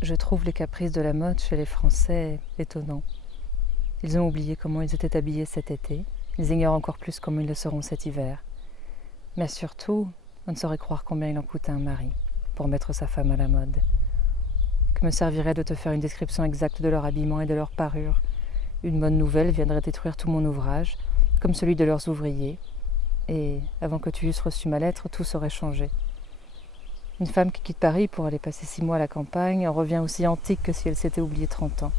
Je trouve les caprices de la mode chez les Français étonnants. Ils ont oublié comment ils étaient habillés cet été. Ils ignorent encore plus comment ils le seront cet hiver. Mais surtout, on ne saurait croire combien il en coûte à un mari pour mettre sa femme à la mode. Que me servirait de te faire une description exacte de leur habillement et de leur parure? Une bonne nouvelle viendrait détruire tout mon ouvrage, comme celui de leurs ouvriers. Et avant que tu eusses reçu ma lettre, tout serait changé. Une femme qui quitte Paris pour aller passer 6 mois à la campagne en revient aussi antique que si elle s'était oubliée 30 ans.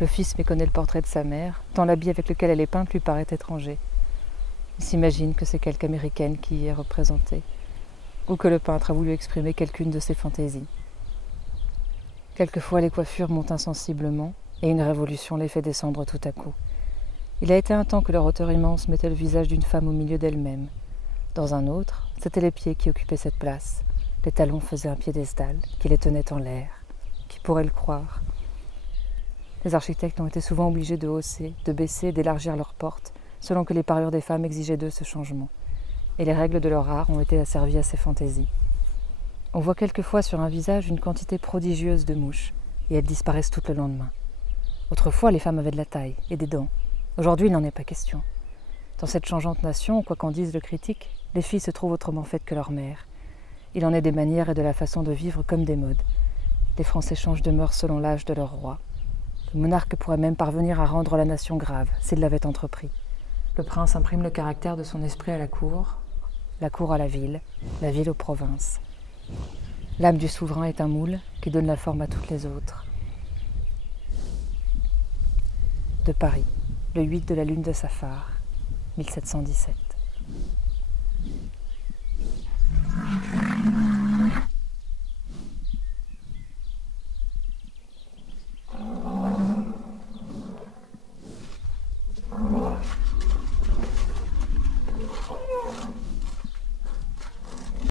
Le fils méconnaît le portrait de sa mère, tant l'habit avec lequel elle est peinte lui paraît étranger. Il s'imagine que c'est quelque américaine qui y est représentée, ou que le peintre a voulu exprimer quelqu'une de ses fantaisies. Quelquefois les coiffures montent insensiblement, et une révolution les fait descendre tout à coup. Il a été un temps que leur hauteur immense mettait le visage d'une femme au milieu d'elle-même. Dans un autre, c'étaient les pieds qui occupaient cette place. Les talons faisaient un piédestal qui les tenait en l'air. Qui pourrait le croire? Les architectes ont été souvent obligés de hausser, de baisser, d'élargir leurs portes, selon que les parures des femmes exigeaient d'eux ce changement. Et les règles de leur art ont été asservies à ces fantaisies. On voit quelquefois sur un visage une quantité prodigieuse de mouches, et elles disparaissent toutes le lendemain. Autrefois, les femmes avaient de la taille et des dents. Aujourd'hui, il n'en est pas question. Dans cette changeante nation, quoi qu'en dise le critique, les filles se trouvent autrement faites que leur mère. Il en est des manières et de la façon de vivre comme des modes. Les Français changent de mœurs selon l'âge de leur roi. Le monarque pourrait même parvenir à rendre la nation grave, s'il l'avait entrepris. Le prince imprime le caractère de son esprit à la cour à la ville aux provinces. L'âme du souverain est un moule qui donne la forme à toutes les autres. De Paris, le 8 de la lune de Saphar, 1717.